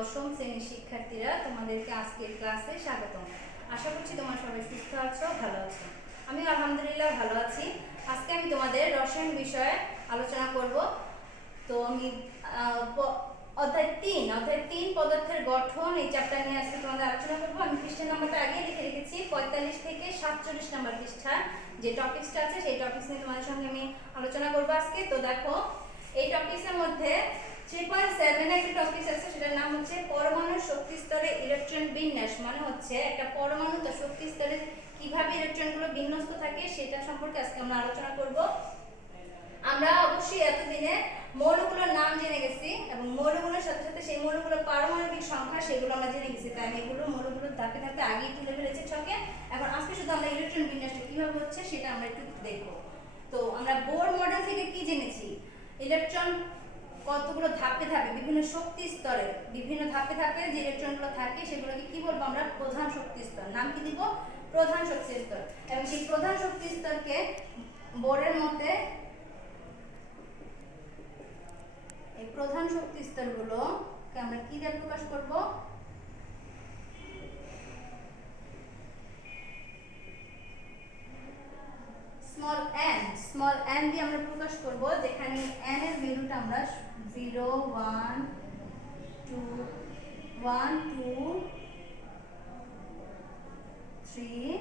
দশম শ্রেণীর শিক্ষার্থীরা, তোমাদেরকে আজকের ক্লাসে স্বাগতম। আশা করছি তোমরা সবাই সুস্থ আছো, ভালো আছো। আমি আলহামদুলিল্লাহ ভালো আছি। আজকে আমি তোমাদের রসায়ন বিষয়ে আলোচনা করব। তো আমি অধ্যায় 3 পদার্থের গঠন এই চ্যাপ্টার নিয়ে আজকে তোমাদের আলোচনা করব। আমি পৃষ্ঠা নাম্বারটা আগে লিখে রেখেছি, 45 থেকে 47 নম্বর পৃষ্ঠা যে টপিকসটা আছে সেই টপিকস নিয়ে তোমাদের সঙ্গে আমি আলোচনা করব আজকে। তো দেখো, এই টপিকসের মধ্যে 3.7 একটা টপিক আছে, সেটার নাম হচ্ছে পরমাণুর শক্তি স্তরে ইলেকট্রন বিন্যাস। মানে হচ্ছে একটা পরমাণু তার শক্তি স্তরে কিভাবে ইলেকট্রনগুলো বিন্যস্ত থাকে সেটা সম্পর্কে আজকে আমরা আলোচনা করব। আমরা অবশ্যই এতদিনে মৌলগুলোর নাম জেনে গেছি এবং মৌলগুলোর সাথে সাথে সেই মৌলগুলোর পারমাণবিক সংখ্যা সেগুলো আমরা জেনে গেছি। তাই আমি এগুলো মৌলগুলোর ধাপে ধাপে আগেই তুলে ফেলেছি ছকে। এখন আজকে শুধু আমরা ইলেকট্রন বিন্যাসটা কিভাবে হচ্ছে সেটা আমরা একটু দেখব। তো আমরা বোর মডেল থেকে কি জেনেছি? ইলেকট্রন কতগুলো ধাপে ধাপে বিভিন্ন শক্তি স্তরে বিভিন্ন ধাপে ধাপে যে ইলেকট্রনগুলো থাকে সেগুলোকে কি বলবো আমরা? প্রধান শক্তি স্তর। নাম কি দিব? প্রধান শক্তি স্তর। এবং সেই প্রধান শক্তি স্তরকে বোরের মধ্যে এই প্রধান শক্তি স্তরগুলোকে আমরা কি দিয়ে প্রকাশ করব? স্মল n দিয়ে আমরা প্রকাশ করব, যেখানে n এর ভ্যালুটা আমরা 0 1 2 3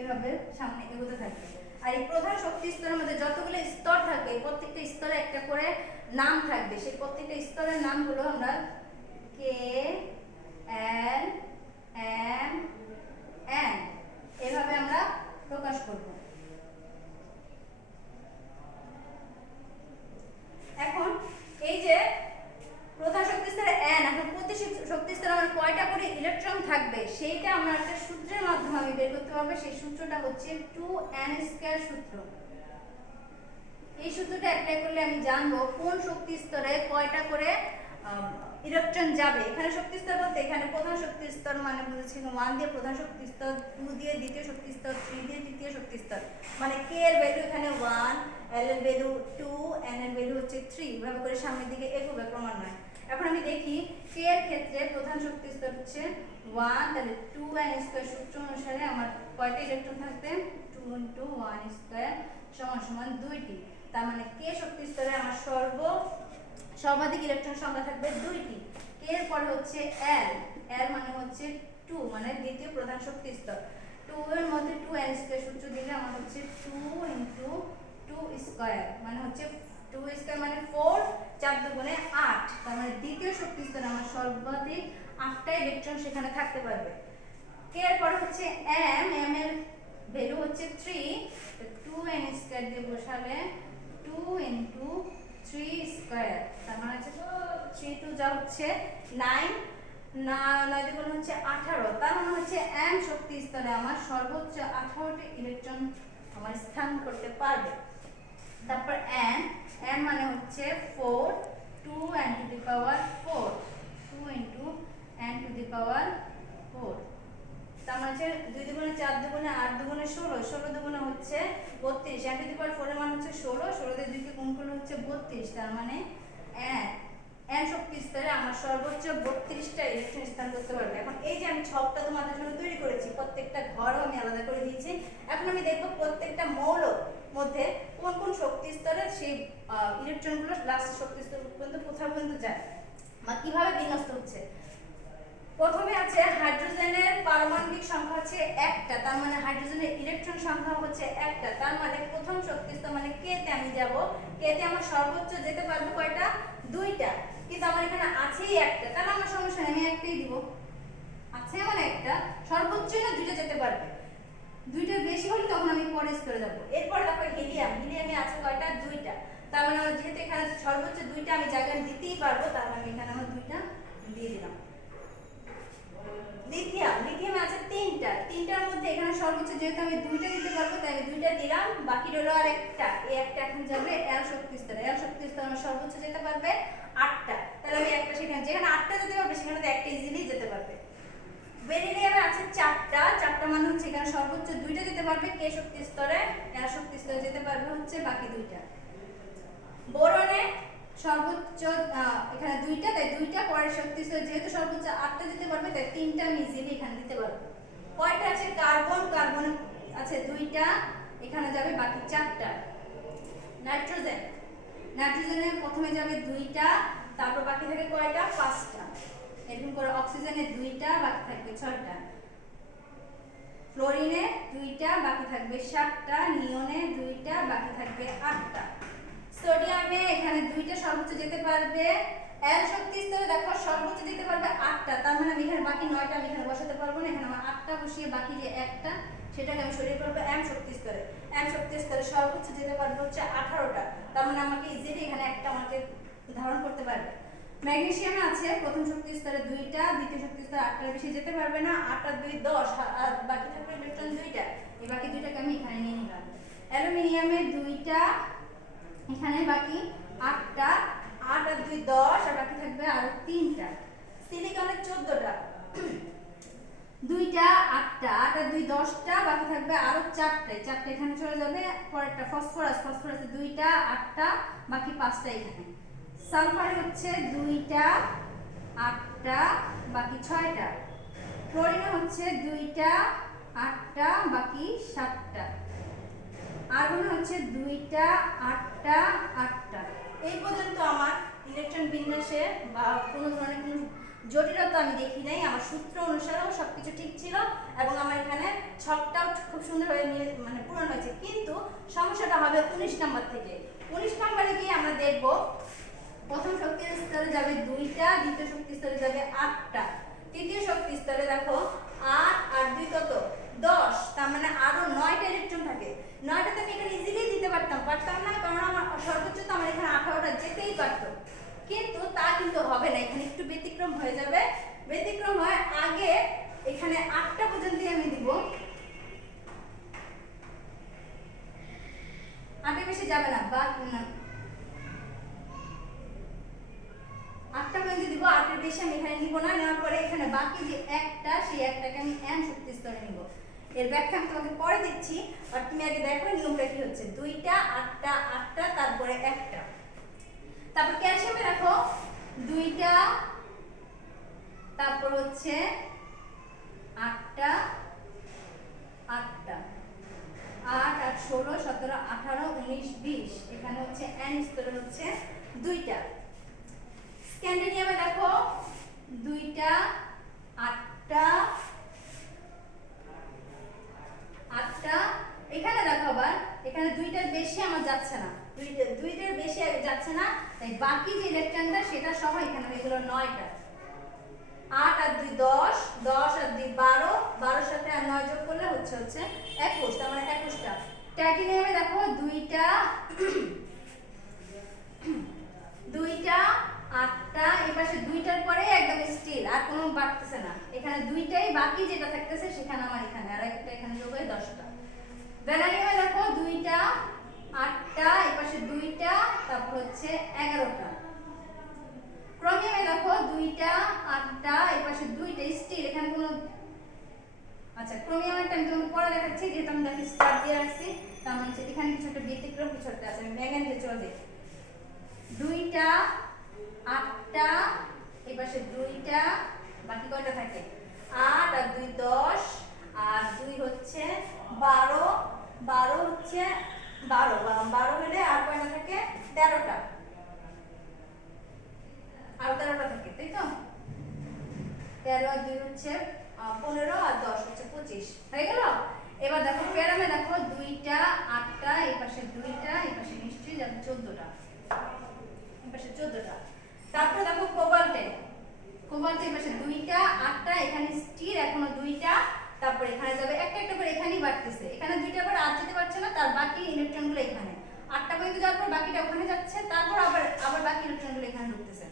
এভাবে সামনে এগোতে থাকবে। আর এই প্রধান শক্তি স্তরের মধ্যে যতগুলো স্তর থাকবে প্রত্যেকটা স্তরে একটা করে নাম থাকবে। সেই প্রত্যেকটা স্তরের নামগুলো আমরা K L M N এভাবে আমরা প্রকাশ করব। এখন এই যে প্রধান শক্তি স্তরে n, এখন প্রতি শক্তি স্তরে আমার কয়টা করে ইলেকট্রন থাকবে সেইটা আমরা একটা সূত্রের মাধ্যমে আমি বের করতে পারবো। সেই সূত্রটা হচ্ছে 2n² সূত্র। এই সূত্রটা অ্যাপ্লাই করলে আমি জানবো কোন শক্তি স্তরে কয়টা করে ইলেকট্রন যাবে। এখানে শক্তি স্তর বলতে এখানে প্রধান শক্তি স্তর মানে বুঝেছি 1 দিয়ে প্রধান শক্তি স্তর, 2 দিয়ে দ্বিতীয় শক্তি স্তর, 3 দিয়ে তৃতীয় শক্তি স্তর। মানে k এর ভ্যালু এখানে 1, l এর ভ্যালু 2, n এর ভ্যালু হচ্ছে 3, এভাবে করে সামনের দিকে এগোবে ক্রমান্বয়ে। এখন আমি দেখি k এর ক্ষেত্রে প্রধান শক্তি স্তর হচ্ছে 1, তাহলে 2n² সূত্র অনুসারে আমার কয়টা ইলেকট্রন থাকবে? 2 * 1² = 2টি। তার মানে k শক্তি স্তরে আমার সর্বাধিক ইলেকট্রন সংখ্যা থাকবে 2টি। k এর পরে হচ্ছে l, l মানে হচ্ছে 2, মানে দ্বিতীয় প্রধান শক্তি স্তর। 2 এর মধ্যে 2n² সূত্র দিলে আমার হচ্ছে 2 * 2² মানে হচ্ছে 2² মানে 4, 4 দুগুণে 8। তার মানে দ্বিতীয় শক্তি স্তরে আমার সর্বাধিক 8টা ইলেকট্রন সেখানে থাকতে পারবে। k এর পরে হচ্ছে m, m এর ভ্যালু হচ্ছে 3, 2n² দিয়ে বসালে 2 * 3², তার মানে হচ্ছে 3 2 যা হচ্ছে 9, 9 দ্বিগুণ হচ্ছে 18। তার মানে হচ্ছে m শক্তি স্তরে আমার সর্বোচ্চ 18টি ইলেকট্রন আমার স্থান করতে পারবে। তারপর n মানে হচ্ছে 4, 2n⁴, 2 * n⁴। তার মানে হচ্ছে 2 দুগুণে 4 দুগুণে 8 দুগুণে 16, 16 দুগুণে হচ্ছে 32, n⁴ এর মান হচ্ছে 16, 16 দিয়ে 2 কে গুণ করলে হচ্ছে 32। তার মানে n শক্তি স্তরে আমার সর্বোচ্চ 32টা ইলেকট্রন স্থান করতে পারবে। এখন এই যে আমি ছকটা তোমাদের জন্য তৈরি করেছি, প্রত্যেকটা ঘরও আমি আলাদা করে দিয়েছি। এখন আমি দেখব প্রত্যেকটা মৌল মধ্যে কোন কোন শক্তি স্তরে সেই ইলেকট্রনগুলো লাস্ট শক্তি স্তর পর্যন্ত কোথাও পর্যন্ত যায় বা কিভাবে বিন্যস্ত হচ্ছে। প্রথমে আছে হাইড্রোজেনের পারমাণবিক সংখ্যা হচ্ছে 1টা, তার মানে হাইড্রোজেনের ইলেকট্রন সংখ্যা হচ্ছে 1টা। তার মানে প্রথম শক্তি স্তর মানে k তে আমি যাব। k তে আমার সর্বোচ্চ যেতে পারবো কয়টা? 2টা। কিন্তু আমার এখানে আছেই 1টা, তাহলে আমার সমস্যা নেই, আমি একটাই দিব। আছে আমার একটা, সর্বোচ্চ না 2টা যেতে পারবে। 2টার বেশি হলে তখন আমি পরের স্তরে যাব। এরপর দেখো হিলিয়াম, হিলিয়ামে আছে কয়টা? 2টা। তার মানে আমার যেহেতু এখানে সর্বোচ্চ 2টা আমি জায়গা দিতেই পারবো, তার মানে এখানে আমার 2টা দিয়ে দিলাম। লিথিয়াম, লিথিয়ামে আছে 3টা, 3টার মধ্যে এখানে সর্বোচ্চ যেহেতু আমি 2টা দিতে পারবো তাই আমি 2টা দিলাম। বাকি রইল আর একটা, এই একটা এখন যাবে l শক্তি স্তরে। l শক্তি স্তরে আমার সর্বোচ্চ যেতে পারবে 8টা, তাহলে আমি একটা সেখানে যেখানে 8টা যেতে পারবে সেখানে তো একটা ইজিলি যেতে পারবে। বেরিলিয়ামে আছে 4টা, 4টা মানে হচ্ছে এখানে সর্বোচ্চ 2টা যেতে পারবে k শক্তি স্তরে, l শক্তি স্তরে যেতে পারবে হচ্ছে বাকি 2টা। বোরনে সর্বোচ্চ এখানে দুইটা, তাই দুইটা, পরের শক্তি স্তরে যেহেতু সর্বোচ্চ 8টা দিতে পারবে তাই 3টা আমি ইজিলি এখানে দিতে পারবো। কয়টা আছে? কার্বন, কার্বন আছে 2টা, এখানে যাবে বাকি 4টা। নাইট্রোজেন, নাইট্রোজেনে প্রথমে যাবে 2টা, তারপর বাকি থাকে কয়টা? 5টা। এরকম করে অক্সিজেনে 2টা, বাকি থাকবে 6টা। ফ্লোরিনে 2টা, বাকি থাকবে 7টা। নিয়নে 2টা, বাকি থাকবে 8টা। সোডিয়ামে এখানে 2টা সর্বোচ্চ যেতে পারবে। এল শক্তি স্তরে দেখো সর্বোচ্চ যেতে পারবে 8টা, তার মানে আমি এখানে বাকি 9টা আমি এখানে বসাতে পারবো না, এখানে আমার 8টা বসিয়ে বাকি যে একটা সেটাকে আমি সরিয়ে ফেলবো এম শক্তি স্তরে। এম শক্তি স্তরে সর্বোচ্চ যেতে পারবে হচ্ছে 18টা, তার মানে আমাকে ইজিলি এখানে একটা আমাকে ধারণ করতে পারবে। ম্যাগনেসিয়ামে আছে প্রথম শক্তি স্তরে 2টা, দ্বিতীয় শক্তি স্তরে 8টার বেশি যেতে পারবে না। 8 আর 2 10, আর বাকি থাকবে ইলেকট্রন 2টা, এই বাকি 2টাকে আমি এখানে নিয়ে নিলাম। অ্যালুমিনিয়ামে 2টা, এখানে বাকি 8টা, 8 আর 2 10, আর বাকি থাকবে আরো 3টা। সিলিকনে 14টা, 2টা 8টা, 8 আর 2 10টা, বাকি থাকবে আরো 4টে, 4টে এখানে চলে যাবে। পরেরটা ফসফরাস, ফসফরাসে 2টা 8টা, বাকি 5টা এখানে। সালফার হচ্ছে 2টা 8টা, বাকি 6টা। ক্লোরিনে হচ্ছে 2টা 8টা, বাকি 7টা। আর্গনে হচ্ছে 2টা 8টা 8টা। এই পর্যন্ত আমার ইলেকট্রন বিন্যাসে বা কোনো ধরনের কোনো জটিলতা আমি দেখি নাই। আমার সূত্র অনুসারেও সবকিছু ঠিক ছিল এবং আমার এখানে ছকটাও খুব সুন্দরভাবে মানে পূরণ হয়েছে। কিন্তু সমস্যাটা হবে 19 নাম্বার থেকে। 19 নাম্বারে গিয়ে আমরা দেখব প্রথম শক্তি স্তরে যাবে 2টা, দ্বিতীয় শক্তি স্তরে যাবে 8টা, তৃতীয় শক্তি স্তরে দেখো 8 আর 2 কত? 10, তার মানে আরো 9টা ইলেকট্রন থাকে। 9টাতে আমি এখানে ইজিলি দিতে পারতাম না, কারণ আমার সর্বোচ্চ তো আমার এখানে 18টা যেতেই পারত, কিন্তু তা কিন্তু হবে না, এখানে একটু ব্যতিক্রম হয়ে যাবে। ব্যতিক্রম হয় আগে এখানে 8টা পর্যন্ত আমি দিব, 8এর বেশি যাবে না, বা 8টা পর্যন্ত দিব, 8এর বেশি আমি এখানে নিব না। নেওয়ার পরে এখানে বাকি যে একটা, সেই একটাকে আমি এন শক্তি স্তরে নিব। এর ব্যাখ্যা আমি তোমাকে পরে দিচ্ছি, আর তুমি আগে দেখো নিয়মটা কি হচ্ছে। 2টা 8টা 8টা, তারপরে একটা। তারপর ক্যালসিয়ামে দেখো 2টা, তারপর হচ্ছে 8টা 8টা, 8 আর 16 17 18 19 20, এখানে হচ্ছে এন স্তরে হচ্ছে 2টা। স্ক্যান্ডিনিয়ামে দেখো 2টা 8টা 8টা, এখানে দেখো আবার এখানে 2টার বেশি আমার যাচ্ছে না, 2টার বেশি যাচ্ছে না, তাই বাকি যে ইলেকট্রনটা সেটা সহ এখানে হয়ে গেল 9টা। 8 আর 2 10, 10 আর 2 12, 12 সাথে আর 9 যোগ করলে হচ্ছে 21, তার মানে 21টা। টাইটেনিয়ামে দেখো 2টা 8টা, এই পাশে 2টার পরে একদম স্টিল, আর কোনো বাড়তেছে না, এখানে 2টাই বাকি, যেটা থাকতেছে সেখানে আমার এখানে আর একটা এখানে যোগ হয়ে 10টা। ভ্যানাডিয়ামে দেখো 2টা 8টা, এই পাশে 2টা, তারপর হচ্ছে 11টা। ক্রোমিয়ামে দেখো 2টা 8টা, এই পাশে 2টা স্টিল, এখানে কোনো, আচ্ছা ক্রোমিয়ামেরটা আমি তোমাকে পরে দেখাচ্ছি, যেহেতু আমি দেখি স্টার দিয়ে আসছি, তার মানে এখানে কিছু একটা ব্যতিক্রম কিছু একটা আছে। আমি ম্যাগনেজে চলে যাই। 2টা 8টা, এই পাশে 2টা, বাকি কয়টা থাকে? 8 আর 2 10, আর 2 হচ্ছে 12, 12 হচ্ছে 12 হলে আর কয়টা থাকে? 13টা, আর 13টা থাকে, তাই তো? 13 আর 2 হচ্ছে 15, আর 10 হচ্ছে 25, হয়ে গেল। এবার দেখো প্যারামে দেখো 2টা 8টা, এই পাশে 2টা, এই পাশে নিশ্চয়ই যাবে 14টা, এই পাশে 14টা। তারপর দেখো কোবাল্টে, কোবাল্টে এই পাশে 2টা 8টা, এখানে স্টিল এখনো 2টা, তারপর এখানে যাবে একটা একটা করে, এখানেই বাড়তেছে, এখানে 2টা করে আর যেতে পারছে না, তার বাকি ইলেকট্রনগুলো এখানে 8টা পর্যন্ত যাওয়ার পর বাকিটা ওখানে যাচ্ছে, তারপর আবার বাকি ইলেকট্রনগুলো এখানে ঢুকতেছে।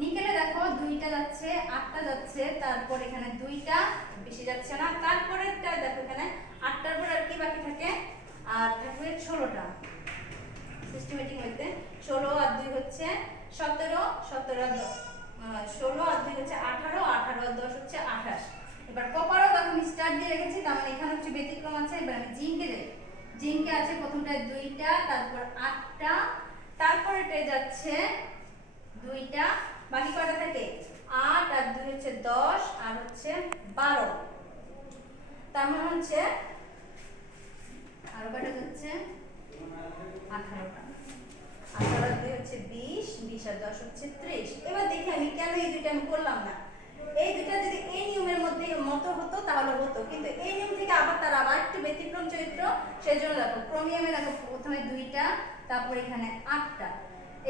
নিকেলে দেখো 2টা যাচ্ছে, 8টা যাচ্ছে, তারপর এখানে 2টা বেশি যাচ্ছে না, তারপরেরটা দেখো এখানে 8টার পর আর কি বাকি থাকে? আর থাকবে 16টা। সিস্টেমেটিক হইতে 16 আর 2 হচ্ছে 17, 17 আর 16 আর 2 হচ্ছে 18, 18 আর 10 হচ্ছে 28। এবার কপারও দেখো আমি স্টার দিয়ে রেখেছি, তার মানে এখানে হচ্ছে ব্যতিক্রম আছে। এবার আমি জিঙ্কে যাই। জিঙ্কে আছে প্রথমটায় 2টা, তারপর 8টা, তারপর এটা যাচ্ছে দুইটা, বাকি কয়টা থাকে 8 আর 2 হচ্ছে 10 আর হচ্ছে 12, তার মানে হচ্ছে আরো কয়টা হচ্ছে 18টা, 18 আর 2 হচ্ছে 20, 20 আর 10 হচ্ছে 30। এবার দেখি আমি কেন এই দুইটা আমি করলাম না। এই দুইটা যদি এই নিয়মের মধ্যে মতো হতো তাহলে হতো, কিন্তু এই নিয়ম থেকে আবার তার আবার একটু ব্যতিক্রম চরিত্র, সেজন্য দেখো ক্রোমিয়ামে দেখো প্রথমে 2টা, তারপর এখানে 8টা,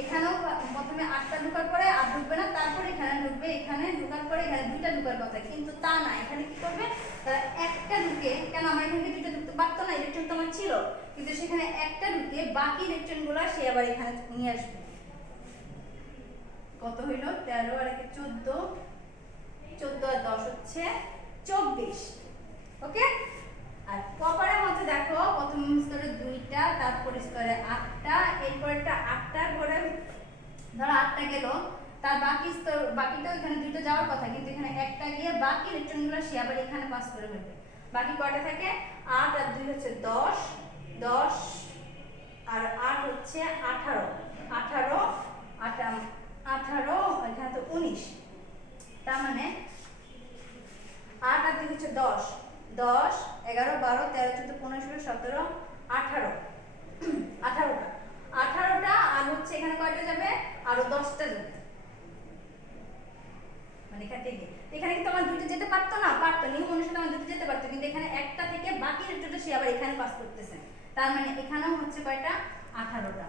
এখানেও প্রথমে 8টা ঢোকার পরে আর ঢুকবে না, তারপর এখানে ঢুকবে, এখানে ঢোকার পরে এখানে 2টা ঢোকার কথা, কিন্তু তা না, এখানে কি করবে তারা একটা ঢুকে, কেন আমার এখানে 2টা ঢুকতে পারতো না, ইলেকট্রন তো আমার ছিল, কিন্তু সেখানে একটা ঢুকে বাকি ইলেকট্রনগুলো সে আবার এখানে নিয়ে আসবে। কত হইল 13 আর 1 14, 14 আর 10 হচ্ছে 24। ওকে, আর কপারের মধ্যে দেখো প্রথম স্তরে 2টা, তারপর স্তরে 8টা, এরপরটা 8টার পরে ধরো 8টা গেল, তার বাকি স্তর বাকিটা এখানে 2টা যাওয়ার কথা, কিন্তু এখানে একটা গিয়ে বাকি ইলেকট্রনগুলো সে আবার এখানে পাস করে ফেলবে। বাকি কয়টা থাকে 8 আর 2 হচ্ছে 10, 10 আর 8 হচ্ছে 18, 18 18 এখানে তো 19, তার মানে 8 আর 2 হচ্ছে 10, 10 11 12 13 14 15 16 17 18, 18টা, 18টা আর হচ্ছে এখানে কয়টা যাবে আরো 10টা যাবে, মানে এখানে কিন্তু আমার 2টা যেতে পারতো না, পারতো নিয়ম অনুসারে আমার 2টা যেতে পারতো, কিন্তু এখানে একটা থেকে বাকি ইলেকট্রনটা সে আবার এখানে পাস করতেছে, তার মানে এখানেও হচ্ছে কয়টা 18টা।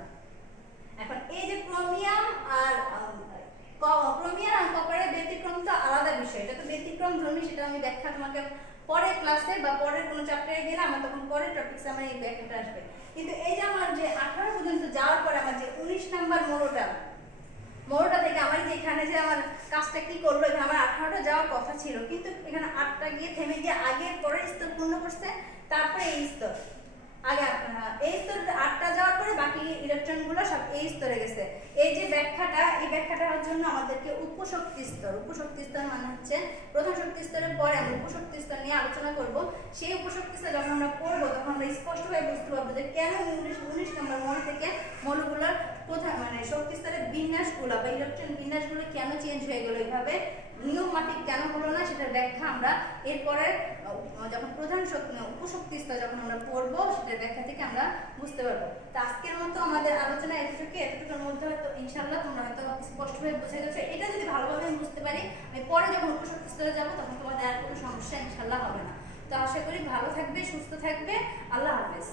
এখন এই যে ক্রোমিয়াম আর ক্রোমিয়াম আর কপারের ব্যতিক্রম তো আলাদা বিষয়, এটা তো ব্যতিক্রম ধর্মী, সেটা আমি ব্যাখ্যা তোমাকে পরের ক্লাসে বা পরের কোনো চ্যাপ্টারে গেলে আমার তখন পরের টপিকসে আমার এই ব্যাখ্যাটা আসবে। কিন্তু এই যে আমার যে 18 পর্যন্ত যাওয়ার পরে আমার যে 19 নাম্বার মোড়টা থেকে আমার যে এখানে যে আমার কাজটা কি করলো, এখানে আমার 18টা যাওয়ার কথা ছিল, কিন্তু এখানে 8টা গিয়ে থেমে গিয়ে আগে পরের স্তর পূর্ণ করছে, তারপরে এই স্তর আগে এই স্তরে 8টা যাওয়ার পরে বাকি ইলেকট্রনগুলো সব এই স্তরে গেছে। এই যে ব্যাখ্যাটা, এই ব্যাখ্যাটার জন্য আমাদেরকে উপশক্তি স্তর মানে হচ্ছে প্রধান শক্তি স্তরের পরে আমরা উপশক্তি স্তর নিয়ে আলোচনা করব। সেই উপশক্তি স্তর যখন আমরা পড়বো তখন আমরা স্পষ্টভাবে বুঝতে পারবো যে কেন 19 নম্বর মৌল থেকে মৌলগুলোর প্রধান মানে শক্তি স্তরের বিন্যাসগুলো বা ইলেকট্রন বিন্যাসগুলো কেন চেঞ্জ হয়ে গেল, এইভাবে নিয়ম মাফিক কেন হলো না, সেটার ব্যাখ্যা আমরা এরপরে যখন প্রধান উপশক্তি স্তর যখন আমরা পড়বো সেটার ব্যাখ্যা থেকে আমরা বুঝতে পারবো। তো আজকের মতো আমাদের আলোচনা এতটুকুর মধ্যে হয়তো ইনশাআল্লাহ তোমরা হয়তো স্পষ্টভাবে বুঝে গেছো। এটা যদি ভালোভাবে আমি বুঝতে পারি, আমি পরে যখন উপশক্তি স্তরে যাবো তখন তোমাদের আর কোনো সমস্যা ইনশাআল্লাহ হবে না। তো আশা করি ভালো থাকবে, সুস্থ থাকবে। আল্লাহ হাফেজ।